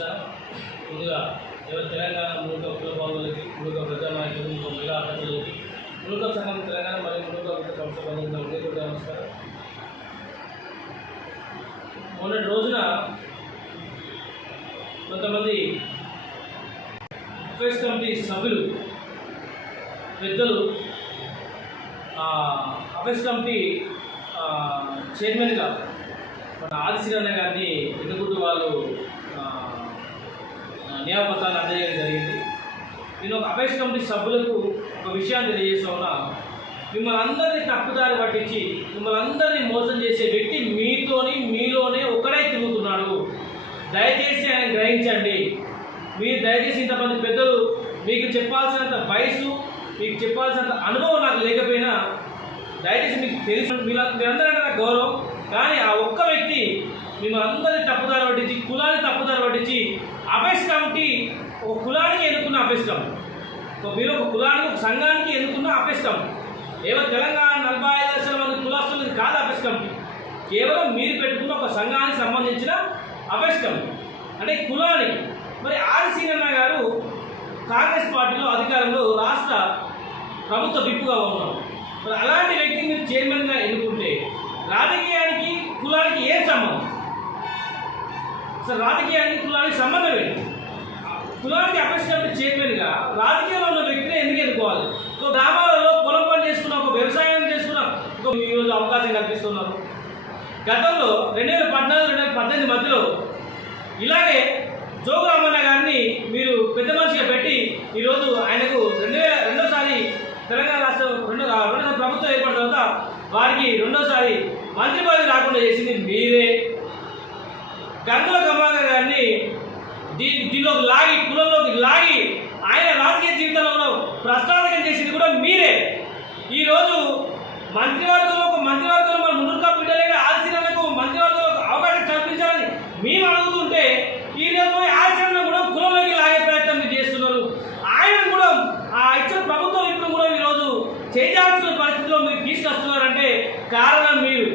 నమస్కారం ముందుగా ఎవరు తెలంగాణ మునుక కుల బాంధవులకి మునుక ప్రజానాయకులు ఇంకో మహిళా అభ్యర్థులకి మునుక సంఘం తెలంగాణ మరియు మునుక విద్య సంస్థ బంధువుల అందరికీ కూడా నమస్కారం. మొన్నటి రోజున కొంతమంది అఫైర్స్ కమిటీ సభ్యులు పెద్దలు అఫైర్స్ కమిటీ చైర్మన్గా మన ఆదిశీరణ గారిని ఎన్నుకుంటూ వాళ్ళు ఆ, అందజేయడం జరిగింది. నేను ఒక అఫైర్స్ కమిటీ సభ్యులకు ఒక విషయాన్ని తెలియజేస్తా ఉన్నా. మిమ్మల్ని అందరినీ తప్పుదారి పట్టించి మిమ్మల్ని అందరినీ మోసం చేసే వ్యక్తి మీతోని మీలోనే ఒక్కడే తిరుగుతున్నాడు. దయచేసి ఆయన గ్రహించండి. మీరు దయచేసి ఇంతమంది పెద్దలు మీకు చెప్పాల్సినంత వయసు మీకు చెప్పాల్సినంత అనుభవం నాకు లేకపోయినా దయచేసి మీకు తెలుసు. మీలా మీరందరూ నాకు గౌరవం. కానీ ఆ ఒక్క వ్యక్తి మిమ్మల్ని అందరినీ తప్పుదారి పట్టించి కులాన్ని తప్పుదారి పట్టించి అఫెస్ కమిటీ ఒక కులానికి ఎన్నుకున్న అఫెస్ కమిటీ మీరు ఒక కులానికి ఒక సంఘానికి ఎన్నుకున్న అఫెస్ కమిటీ ఏవో తెలంగాణ నలభై ఐదు లక్షల మంది కులాస్తులది కాదు అఫెస్ కమిటీ కేవలం మీరు పెట్టుకున్న ఒక సంఘానికి సంబంధించిన అఫెస్ కమిటీ అంటే కులానికి మరి ఆర్ సీనన్న గారు కాంగ్రెస్ పార్టీలో అధికారంలో రాష్ట్ర ప్రభుత్వ విప్పుగా ఉన్నారు మరి అలాంటి వ్యక్తిని మీరు చైర్మన్గా ఎన్నుకుంటే రాజకీయానికి కులానికి ఏ సంబంధం? అసలు రాజకీయానికి కులానికి సంబంధం ఏంటి? కులానికి అపేక్షించిన చైర్మన్గా రాజకీయంలో ఉన్న వ్యక్తిని ఎందుకు ఎన్నుకోవాలి? ఒక గ్రామాలలో పొలం పని చేసుకున్న ఒక వ్యవసాయం చేసుకున్న ఒక ఈరోజు అవకాశం కల్పిస్తున్నారు. గతంలో రెండు వేల పద్నాలుగు రెండు వేల పద్దెనిమిది మధ్యలో ఇలాగే జోగురామన్న గారిని మీరు పెద్ద మనిషిగా పెట్టి ఈరోజు ఆయనకు రెండు వేల రెండోసారి తెలంగాణ రాష్ట్రం రెండు రెండోసారి ప్రభుత్వం ఏర్పడిన తర్వాత వారికి రెండోసారి మంత్రి పదవి రాకుండా చేసింది మీరే. గంగుల కమలాకర్ గారిని దీ దీనిలోకి లాగి కులంలోకి లాగి ఆయన రాజకీయ జీవితంలో ఉన్న ప్రస్తావన చేసింది కూడా మీరే. ఈరోజు మంత్రివర్గంలో ఒక మంత్రివర్గంలో మన ముందుగా బిడ్డలేని ఆలస్యాలకు మంత్రివర్గంలో అవకాశం కల్పించాలని మేము అడుగుతుంటే ఈ రోజు ఆశీర్వాదం కూడా కులంలోకి లాగే ప్రయత్నం చేస్తున్నారు. ఆయన కూడా ఆ ఇచ్చిన ప్రభుత్వం ఇప్పుడు కూడా ఈరోజు చేయాల్సిన పరిస్థితిలో మీరు తీసుకొస్తున్నారంటే కారణం మీరు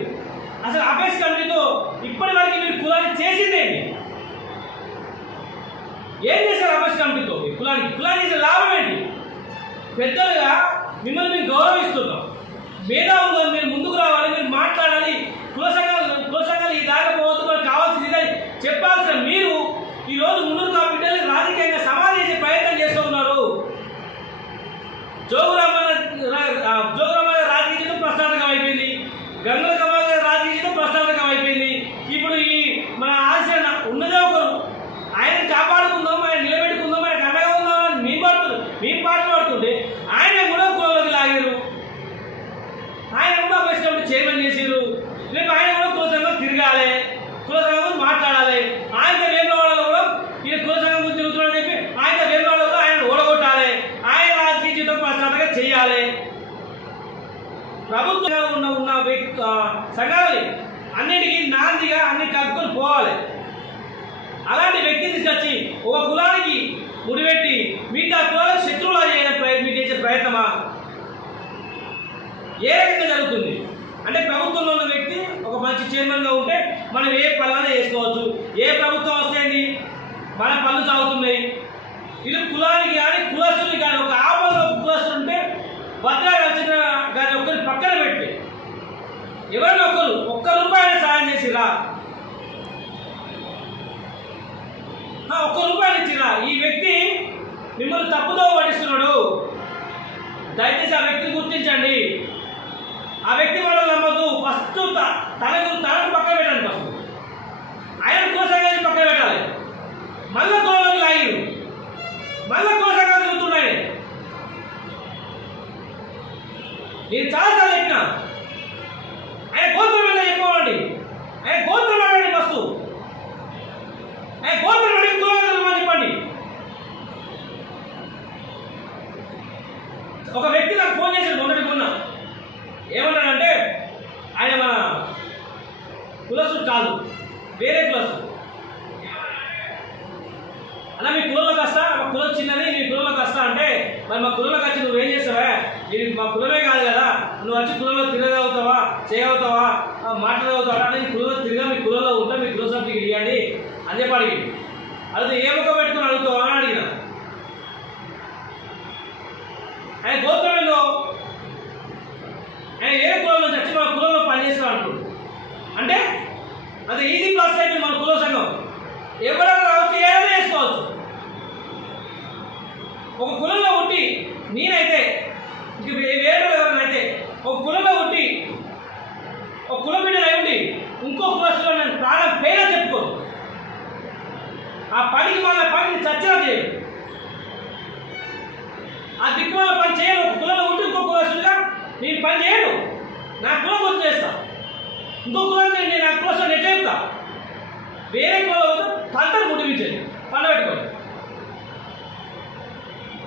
అసలు అఫేస్ కమిటీతో ఇప్పటి వరకు మీరు కులాన్ని చేసిందేంటి ఏం చేశారు అఫేస్ కమిటీతో కులానికి. కులానికి చేసే లాభం ఏంటి? పెద్దలుగా మిమ్మల్ని మేము గౌరవిస్తున్నాం. మేధావులుగా మీరు ముందుకు రావాలి మీరు మాట్లాడాలి. కుల సంఘాలు కుల సంఘాలు ఈ దాకా పోవద్దు మనకు కావాల్సింది చెప్పాల్సిన మీరు ఈరోజు ముందు ఆ బిడ్డలు రాజకీయంగా సమాధి చేసే ప్రయత్నం చేస్తూ ఉన్నారు జోగురామన్న జోగురామన్న రాజకీయ జీవితం ప్రస్తావకం అయిపోయింది గంగుల కమల్ గారి రాజకీయ జీవితం ప్రస్తావకం అయిపోయింది ఇప్పుడు ఈ మన ఆశ ఉన్నదే ఒకరు ఆయన కాపాడుకుందాం ఆయన నిలబెట్టుకుందాం ఆయన అండగా ఉందాం అని మీ పడుతుంది మీ పాటలు పడుతుంటే ఆయన కూడా కులంలోకి లాగారు ఆయన కూడా ప్రెసిడెంట్ చైర్మన్ చేసారు రేపు ఆయన కూడా కుల సంఘం తిరగాలి కుల సంఘం మాట్లాడాలి ఆయన వేమవాడలో కూడా ఈయన కుల సంఘం గురించి తిరుగుతున్నాడని చెప్పి ఆయన వేమవాడలో కూడా ఆయన ఓడగొట్టాలి ఆయన రాజకీయ జీవితం ప్రశాంతంగా చేయాలి ప్రభుత్వాలు ఉన్న ఉన్న వ్యక్తి ఆ, సంఘాలని అన్నిటికీ నాందిగా అన్ని కలుపుకొని పోవాలి అలాంటి వ్యక్తిని తీసుకొచ్చి ఒక కులానికి ముడిపెట్టి మిగతా కులాలకు శత్రువులా చేయడం ప్రయత్నం చేసే ప్రయత్నమా? ఏ రకంగా జరుగుతుంది? అంటే ప్రభుత్వంలో ఉన్న వ్యక్తి ఒక మంచి చైర్మన్గా ఉంటే మనం ఏ పనులైనా చేసుకోవచ్చు. ఏ ప్రభుత్వం వస్తేంది మన పనులు సాగుతున్నాయి. ఇది కులానికి కానీ కులస్తుని కానీ ఒక ఆపదలో కులస్తులు ఉంటే భద్రా రచన కానీ ఒక్కరి పక్కన పెట్టి ఎవరిని ఒకరు ఒక్క రూపాయి సాయం చేసిరా ఆ, ఒక్క రూపాయలు ఇచ్చిరా ఈ వ్యక్తి మిమ్మల్ని తప్పుదో పడిస్తున్నాడు. దయచేసి ఆ వ్యక్తిని గుర్తించండి. ఆ వ్యక్తి మనం నమ్మద్దు. ఫస్ట్ తనకు తనకు పక్కన పెట్టండి ఫస్ట్. ఆయన కోసంగా పక్కన పెట్టాలి. మళ్ళా కోలోకి లాగిరు. మళ్ళా కోసంగా తిరుగుతున్నాయి. నేను చాలాసార్లు చెప్పిన. ఆయన గోత్రం వెళ్ళి చెప్పుకోండి ఆయన గోత్రం వెళ్ళండి ఫస్ట్ ఆయన గోత్రం వెళ్ళి కులం వెళ్ళమని చెప్పండి ఒక వ్యక్తి నాకు ఫోన్ చేశాడు మొన్నటి మొన్న ఏమన్నాడంటే ఆయన మన కులసుడు కాదు వేరే కులసు అలా మీ కులంలోకి వస్తా మా కులం చిన్నది మీ కులంలోకి వస్తా అంటే మరి మా కులంలోకి వచ్చి నువ్వేం చేస్తావా ఇది మా కులమే కాదు కదా నువ్వు వచ్చి కులంలో తిరగలుగుతావా చదువుతావా? ఆ, చదువుతావా? అంటే నీ తిరిగా మీ కులంలో ఉంటే మీ కుల సబ్జెక్ట్ ఇవ్వండి అని చెప్పి అడిగింది అది ఏ ముఖం పెట్టుకుని అడుగుతావా అని అడిగిన. ఆయన గోత్రం ఏందో? ఆయన ఏ కులంలో నుంచి వచ్చి మన కులంలో పనిచేస్తాం అంటాడు అంటే అది ఈజీ ప్రాసెస్ అయిపోయింది మన కుల సంఘం. ఎవరైనా రావచ్చు ఏదైనా చేసుకోవచ్చు. ఒక కులంలో ఉండి నేనైతే ఇంక వేరే ఎవరైనా అయితే ఒక కులంలో ఉండి ఒక కుల బిడ్డలు అయి ఉండి ఇంకో కులస్తులో నేను ప్రాణం పేరే చెప్పుకోను ఆ పనికి మన పనిని చచ్చినా చేయను ఆ దిక్కుమాల పని చేయను ఒక కులంలో ఉండి ఇంకో కులస్తులుగా నేను పని చేయను నా కులం గుర్తు చేస్తా ఇంకో కులాన్ని నేను నా కులసం నెట్ చెప్తా వేరే కులంలో పంటను ముడిపించేది పండ పెట్టుకోండి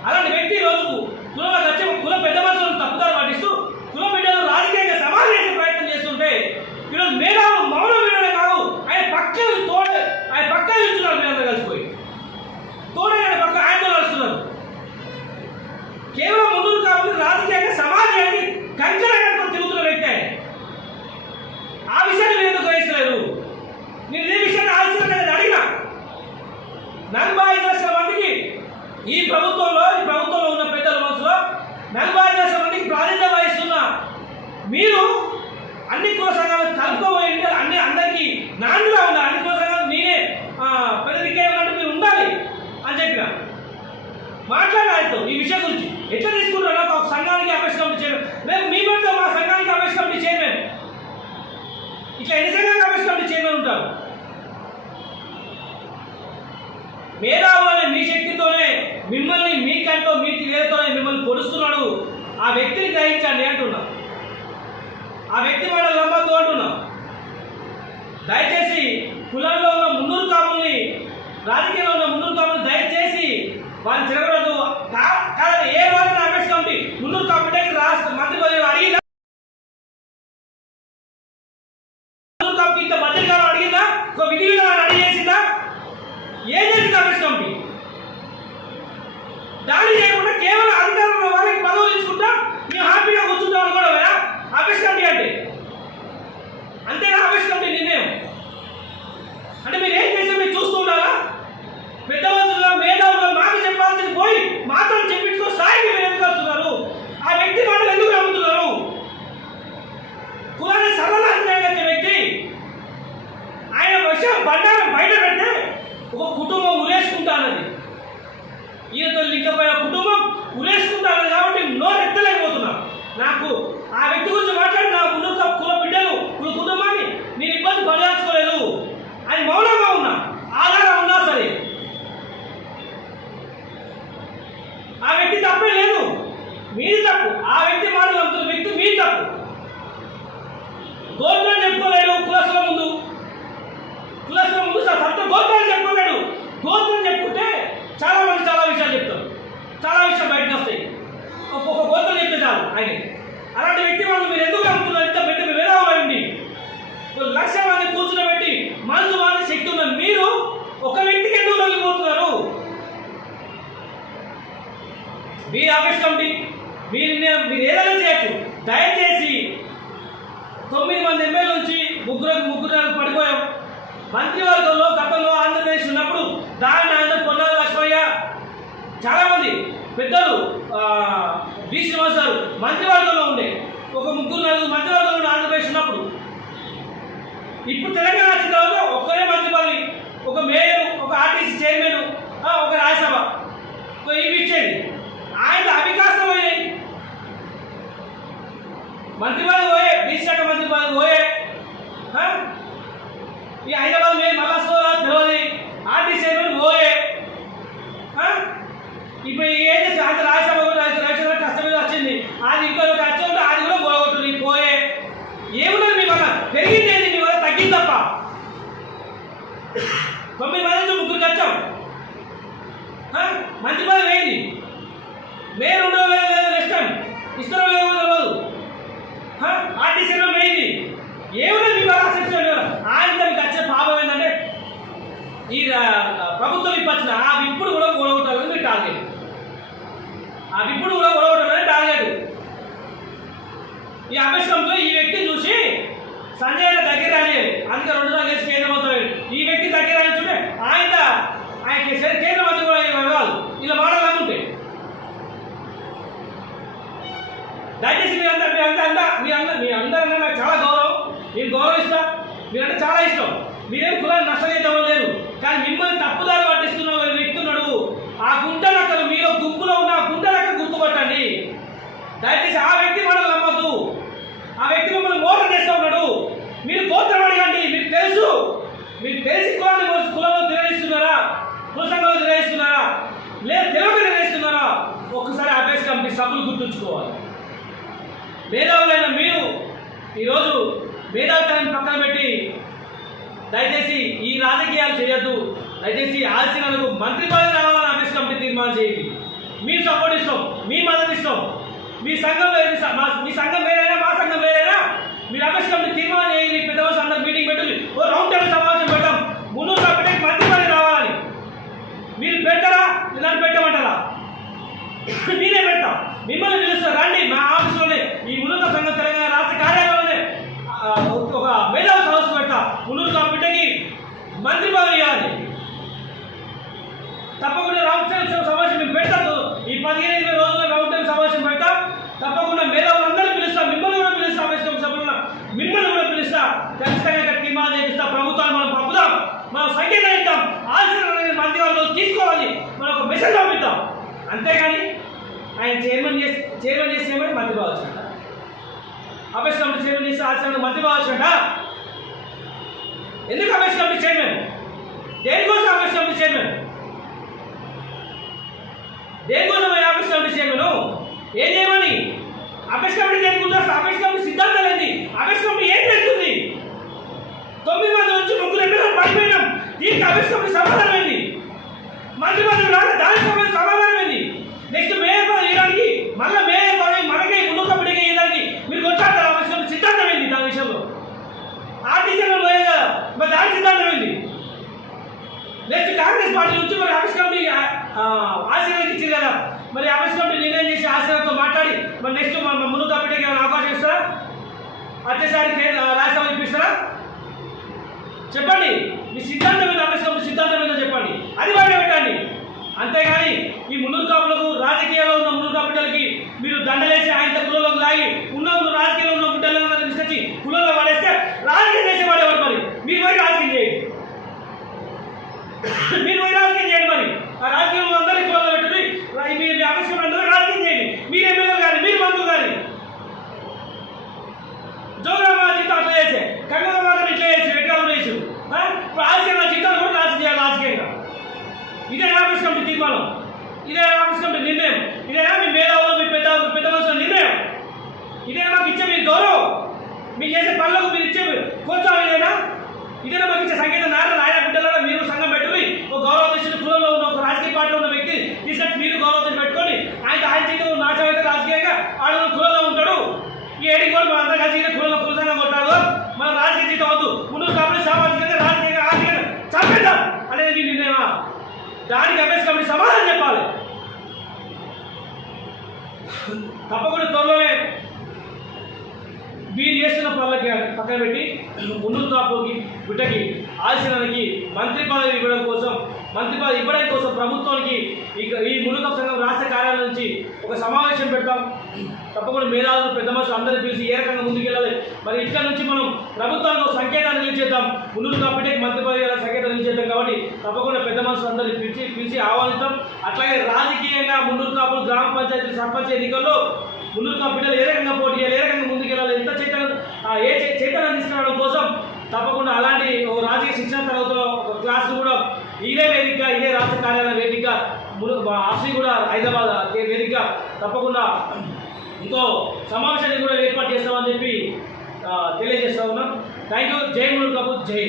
అలాంటి వ్యక్తి ఈ రోజుకు కులంలోకి వచ్చి కుల పెద్ద మనుషులను తప్పుదారు పట్టిస్తూ కుల బిడ్డలు రాజకీయంగా సమాజం చేసే ప్రయత్నం చేస్తుంటే ఈరోజు మేధావు మౌన వీరుడే కాదు ఆయన పక్కన తోడ ఆయన పక్కన ఇస్తున్నారు మీరందరూ కలిసిపోయి తోడే ఆయన పక్క ఆయనతో నడుస్తున్నారు కేవలం ముందు కాబట్టి రాజకీయంగా సమాజానికి కంకర కట్టుకొని తిరుగుతున్న వ్యక్తి ఆయన ఆ విషయాన్ని మీరు ఎందుకు గ్రహిస్తలేరు నేను ఇదే విషయాన్ని ఆలోచన నేను అడిగినా నలభై ఐదు లక్షల మందికి ఈ ప్రభుత్వంలో ఈ ప్రభుత్వంలో ఉన్న పెద్దల మనసులో నలభై ఐదు ప్రాధాన్యత వహిస్తున్న మీరు అన్ని కుల సంఘాలు అన్ని అందరికీ నాన్నుగా ఉండాలి. అన్ని కుల నేనే పెద్దదికే ఉన్నట్టు మీరు ఉండాలి అని చెప్పిన. మాట్లాడాలితో ఈ విషయం గురించి. ఎట్లా తీసుకుంటారు? నాకు ఒక సంఘానికి అపేక్ష కమిటీ చైర్మన్. రేపు మీ పెడితే మా సంఘానికి అపేక్ష కమిటీ చైర్మన్. ఇట్లా ఎన్ని సంఘానికి అపేక్ష కమిటీ చైర్మన్ ఉంటారు? మేధావు మిమ్మల్ని మీ కంటో మీ వేలతోనే మిమ్మల్ని పొడుస్తున్నాడు. ఆ వ్యక్తిని గ్రహించండి అంటున్నా. ఆ వ్యక్తి మాట నమ్మద్దు అంటున్నా. దయచేసి కులంలో ఉన్న మున్నూరు కాపుల్ని రాజకీయంలో ఉన్న మున్నూరు కాపుల్ని దయచేసి వాళ్ళు తిరగడదు ఏ రోజు అపేక్ష మున్నూరు కాపు రాష్ట్ర మంత్రి పదవి అడిగినా మున్నూరు కాపుకి ఇంత మంత్రి కాలం అడిగిందా? ఒక విధి విధానం అడిగేసిందా ఏం చేసింది అపేక్ష దాడి చేయకుండా కేవలం అధికారంలో వాళ్ళకి పదవులు ఇచ్చుకుంటా మేము హ్యాపీగా కూర్చుంటాం అనుకోవడం అపేక్ష కమిటీ అంటే. అంతేనా అపేక్ష కమిటీ నిర్ణయం? అంటే మీరు ఏం చేస్తే మీరు చూస్తూ ఉండాలా? పెద్ద మనుషులుగా మేధావులుగా మాకు చెప్పాల్సింది పోయి మాత్రం చెప్పించుకో స్థాయికి మీరు ఎందుకు వస్తున్నారు? ఆ వ్యక్తి మాటలు ఎందుకు నమ్ముతున్నారు? కులాన్ని సర్వనాశనం వ్యక్తి ఆయన విషయం బండారం బయట పెడితే ఒక కుటుంబం ఉరేసుకుంటానది ఈయనతో లింకపోయిన కుటుంబం ఉరేసుకుంటానది కాబట్టి నోరు ఎత్తలేకపోతున్నా నాకు ఆ వ్యక్తి గురించి మాట్లాడి నా ముందు కుల బిడ్డలు కుల కుటుంబాన్ని నేను ఇబ్బంది పడదాచుకోలేదు అని మౌనంగా ఉన్నా ఆధారం ఉన్నా సరే. ఆ వ్యక్తి తప్పే లేదు. మీది తప్పు. ఆ వ్యక్తి మాటలు నమ్ముతున్న వ్యక్తి మీది తప్పు. గోల్డ్ ఒక్కొక్క చెప్తే చాలు ఆయన. అలాంటి వ్యక్తి వాళ్ళు మీరు ఎందుకు నమ్ముతున్నారు? ఇంత పెద్ద వేదాలండి లక్ష మంది కూర్చుని మనసు మారే శక్తి ఉన్న మీరు ఒక వ్యక్తికి ఎందుకు లొంగిపోతున్నారు మీ ఆఫీస్ కమిటీ మీరు మీరు ఏదైనా చేయొచ్చు. దయచేసి తొమ్మిది మంది ఎమ్మెల్యే నుంచి ముగ్గురు ముగ్గురు పడిపోయాం. మంత్రివర్గంలో గతంలో ఆంధ్రప్రదేశ్ ఉన్నప్పుడు దాని ఆయన పొన్నాల లక్ష్మయ్య. చాలామంది పెద్దలు డి శ్రీనివాస్ గారు మంత్రివర్గంలో ఉండే. ఒక ముగ్గురు నలుగురు మంత్రివర్గంలో ఉండే ఆంధ్రప్రదేశ్ ఉన్నప్పుడు. ఇప్పుడు తెలంగాణ వచ్చిన తర్వాత ఒక్కరే మంత్రి పదవి ఒక మేయర్ ఒక ఆర్టీసీ చైర్మన్ ఒక రాజ్యసభ. ఒక ఇవి ఇచ్చేది ఆయన అవికాసం అయినాయి మంత్రి పదవి పోయే బీసీ శాఖ మంత్రి పదవి పోయే ఈ హైదరాబాద్ మేయర్ మళ్ళా తెలియదు ఆర్టీసీ చైర్మన్ పోయే ఇప్పుడు ఏం చేసి ఆయన రాజ్యసభ రాజ్యసభ కష్టం మీద వచ్చింది అది ఇంకొకటి వచ్చి ఉంటే అది కూడా పోగొట్టుంది పోయే ఏమున్నది మీ వల్ల పెరిగింది ఏంది మీ వల్ల తగ్గింది తప్ప తొమ్మిది మంది నుంచి ముగ్గురికి వచ్చాం ఆ? మంచి పదవి ఏంది మేయర్ ఉండదు లేదు లేదు నెక్స్ట్ టైం ఇస్తారో లేదో తెలియదు ఆర్టీసీలో మెయిన్ ఏమైనా మీకు ఆసక్తి ఆయన మీకు వచ్చే పాపం ఏంటంటే ఈ ప్రభుత్వం ఇప్పచ్చిన ఆ విప్పుడు కూడా ఓడగొట్టాలని మీరు టార్గెట్. ఆ విప్పుడు కూడా ఓడగొట్టాలని టార్గెట్. ఈ అభ్యసంలో ఈ వ్యక్తిని చూసి సంజయ్ దగ్గర రానియాలి అందుకే రెండు రోజులు కేసు కేంద్రం అవుతాడు ఈ వ్యక్తి దగ్గర అని చూడే ఆయన ఆయన ఆయనకి సరే కేంద్ర మంత్రి కూడా ఇవ్వాలి ఇలా మాట్లాడాలనుకుంటే దయచేసి మీ అంతా మీ అంతా అంతా మీ అందరు మీ అందరన్నా నాకు చాలా గౌరవం నేను గౌరవిస్తా మీరంటే చాలా ఇష్టం. మీరేం కులాన్ని నష్టం చేయడం లేదు. కానీ మిమ్మల్ని తప్పుదారి పట్టిస్తున్న ఒక ఆ గుంట నక్కలు మీలో గుంపులో ఉన్న ఆ గుంట నక్కలు గుర్తుపట్టండి. దయచేసి ఆ వ్యక్తి మనల్ని నమ్మద్దు. ఆ వ్యక్తి మిమ్మల్ని మోసం చేస్తూ ఉన్నాడు. మీరు గోత్రం అడగండి. మీకు తెలుసు. మీరు తెలిసి కులాన్ని మోసి కులంలో తిరగిస్తున్నారా? కుల తిరగిస్తున్నారా? లేదు తెలుగు తిరగిస్తున్నారా? ఒక్కసారి అభ్యాసం మీ సభ్యులు గుర్తుంచుకోవాలి. మేధావులైన మీరు ఈరోజు మేధావితనాన్ని పక్కన పెట్టి దయచేసి ఈ రాజకీయాలు చేయొద్దు. దయచేసి ఆశీనులకు మంత్రి పదవి రావాలని ఆఫీస్ కమిటీ తీర్మానం చేయండి. మీరు సపోర్ట్ ఇస్తాం మీ మద్దతు ఇస్తాం. మీ సంఘం వేరే మీ మా- మీ సంఘం వేరైనా మా సంఘం వేరైనా? మీరు ఆఫీస్ కమిటీ తీర్మానం చేయండి పెద్ద మనుషులు అందరూ మీటింగ్ పెట్టి ఓ రౌండ్ టేబుల్ సమావేశం పెడతాం మున్నూరు కాబట్టి మంత్రి పదవి రావాలని మీరు పెట్టరా నన్ను పెట్టమంటారా నేనే పెడతా మిమ్మల్ని పిలుస్తా రండి మా ఆఫీసులోనే ఈ ఉన్నత సంఘం తెలంగాణ రాష్ట్ర కార్యాలయంలోనే ఆ, ఒక మేధావి సదస్సు పెడతా మున్నూరు కంప్యూటర్కి మంత్రి పదవి ఇవ్వాలి తప్పకుండా రౌండ్ టేబుల్ సమావేశం మేము పెడతాం ఈ పదిహేను ఇరవై రోజుల్లో రౌండ్ టేబుల్ సమావేశం పెడతా తప్పకుండా మేధావులందరూ పిలుస్తా మిమ్మల్ని కూడా పిలుస్తా ఆఫీస్ సభ్యులను మిమ్మల్ని కూడా పిలుస్తా ఖచ్చితంగా ఇక్కడ తీర్మానం చేపిస్తా ప్రభుత్వాన్ని మనం పంపుదాం మనం సంఖ్యగా ఇద్దాం ఆశీర్వాదం అనేది వాళ్ళు తీసుకోవాలి మనం ఒక మెసేజ్ పంపిద్దాం అంతేగాని ఆయన చైర్మన్ చేసి చైర్మన్ చేసేమని మధ్య మంత్రి కావచ్చు కమిటీ చైర్మన్ చేసి ఆశీర్వాదం మధ్య కావచ్చు ఎందుకు ఆఫీస్ కమిటీ చైర్మన్ దేనికోసం ఆఫీస్ కమిటీ చైర్మన్ దేనికోసం ఈ కమిటీ చైర్మన్ ఏం చేయమని? ఆఫీస్ కమిటీ దేనికి ఉందో కమిటీ సిద్ధాంతాలు ఏంది ఆఫీస్ కమిటీ ఏం చేస్తుంది తొమ్మిది మంది నుంచి ముగ్గురు ఎమ్మెల్యేలు పడిపోయినాం దీనికి ఆఫీస్ కమిటీ సమాధానం ఏంది మంత్రి మంత్రి రాక దానికి సంబంధించిన సమాధానం ఏంది నెక్స్ట్ మేయర్ పదవి ఇవ్వడానికి మళ్ళీ మేయర్ పదవి మనకే ముందు కమిటీకి ఇవ్వడానికి మీరు కొట్టాడతారు ఆఫీస్ కమిటీ సిద్ధాంతం ఏంది దాని విషయంలో ఆర్టీసీలో పోయే కదా మరి దాని సిద్ధాంతం ఏంది నెక్స్ట్ కాంగ్రెస్ పార్టీ నుంచి మరి ఆఫీస్ కమిటీ ఆశీర్వాదం ఇచ్చింది కదా మరి ఆఫీస్ కమిటీ నిర్ణయం చేసి ఆశీర్వాదంతో మాట్లాడి మరి నెక్స్ట్ ముందు కమిటీకి ఏమైనా అవకాశం ఇస్తారా? వచ్చేసారి కేంద్ర ఇప్పిస్తారా చెప్పండి. మీ సిద్ధాంతం మీద ఆఫీస్ మీ సిద్ధాంతం మీద చెప్పండి. అది బయట పెట్టండి. అంతేగాని ఈ మున్నూరు కాపులకు రాజకీయాల్లో ఉన్న మున్నూరు కాపుటలకి మీరు దండలేసి ఆయన కులంలోకి లాగి ఉన్న రాజకీయాల్లో ఉన్న బిడ్డలను తీసుకొచ్చి కులంలో పడేస్తే రాజకీయం చేసేవాడు ఎవరు మరి? మీరు పోయి రాజకీయం చేయండి. మీరు పోయి రాజకీయం చేయండి మరి. ఆ రాజకీయంలో అందరికీ కులంలో పెట్టుకుని మీ మీ అందరూ రాజకీయం చేయండి మీరు ఎమ్మెల్యేలు కానీ మీరు మంత్రులు కానీ జోగ్రామా జీతం అట్లా చేసే కంగరామా ఇట్లా చేసి ఎట్లా చేసి ఇప్పుడు ఆశయంగా జీతాలు కూడా రాసి చేయాలి రాజకీయంగా ఇదే ఆఫీస్ కమిటీ తీర్మానం ఇదే ఆఫీస్ కమిటీ నిర్ణయం ఇదేనా మీ మేధావులు మీ పెద్ద మీ పెద్ద మనుషుల నిర్ణయం ఇదేనా మాకు ఇచ్చే మీ గౌరవం మీరు చేసే పనులకు మీరు ఇచ్చే ప్రోత్సాహం ఇదేనా ఇదేనా మాకు ఇచ్చే సంకేతం నాన్న నాయన బిడ్డలారా మీరు సంఘం పెట్టుకుని ఒక గౌరవ దృష్టి కులంలో ఉన్న ఒక రాజకీయ పార్టీలో ఉన్న వ్యక్తి తీసుకొచ్చి మీరు గౌరవం పెట్టుకొని ఆయన ఆయన జీవితం నాశనం అయితే రాజకీయంగా ఆడ కులంలో ఉంటాడు ఈ ఏడికి కూడా మన అంతా కలిసి కులంలో కుల సంఘం మన రాజకీయ జీతం వద్దు. ముందు కాబట్టి సామాజికంగా రాజకీయంగా ఆర్థికంగా చంపేద్దాం అనేది మీ నిర్ణయమా? దానికి ఎంఎస్ కమిటీ సమాధానం చెప్పాలి. తప్పకుండా త్వరలోనే మీరు చేస్తున్న పనులకి పక్కన పెట్టి ముందు తాపుకి బిడ్డకి ఆశీనానికి మంత్రి పదవి ఇవ్వడం కోసం మంత్రి పదవి ఇవ్వడం కోసం ప్రభుత్వానికి ఈ ముందు సంఘం రాష్ట్ర కార్యాలయం నుంచి ఒక సమావేశం పెడతాం. తప్పకుండా మేధావులు పెద్ద మనుషులు అందరినీ పిలిచి ఏ రకంగా ముందుకెళ్ళాలి మరి ఇక్కడ నుంచి మనం ప్రభుత్వానికి సంకేతాన్ని నిలిచేద్దాం చేద్దాం మున్నూరు కాపిటేకి మంత్రి పదవి సంకేతం నిలిచేద్దాం కాబట్టి తప్పకుండా పెద్ద మనుషులు అందరినీ పిలిచి పిలిచి ఆహ్వానిస్తాం అట్లాగే రాజకీయంగా మున్నూరు కాపులు గ్రామ పంచాయతీ సర్పంచ్ ఎన్నికల్లో ముందుకు కాపిటలు ఏ రకంగా పోటీ చేయాలి ఏ రకంగా ముందుకెళ్ళాలి ఎంత చైతన్యం ఏ చైతన్యం తీసుకురావడం కోసం తప్పకుండా అలాంటి ఒక రాజకీయ శిక్షణ తర్వాత ఒక క్లాస్ కూడా ఇదే వేదిక ఇదే రాష్ట్ర కార్యాలయ వేదిక మును- మా ఆఫీ కూడా హైదరాబాద్ ఏ వేదిక తప్పకుండా ఇంకో సమావేశాన్ని కూడా ఏర్పాటు చేస్తామని చెప్పి తెలియజేస్తా ఉన్నాం. థ్యాంక్ యూ జై మును జై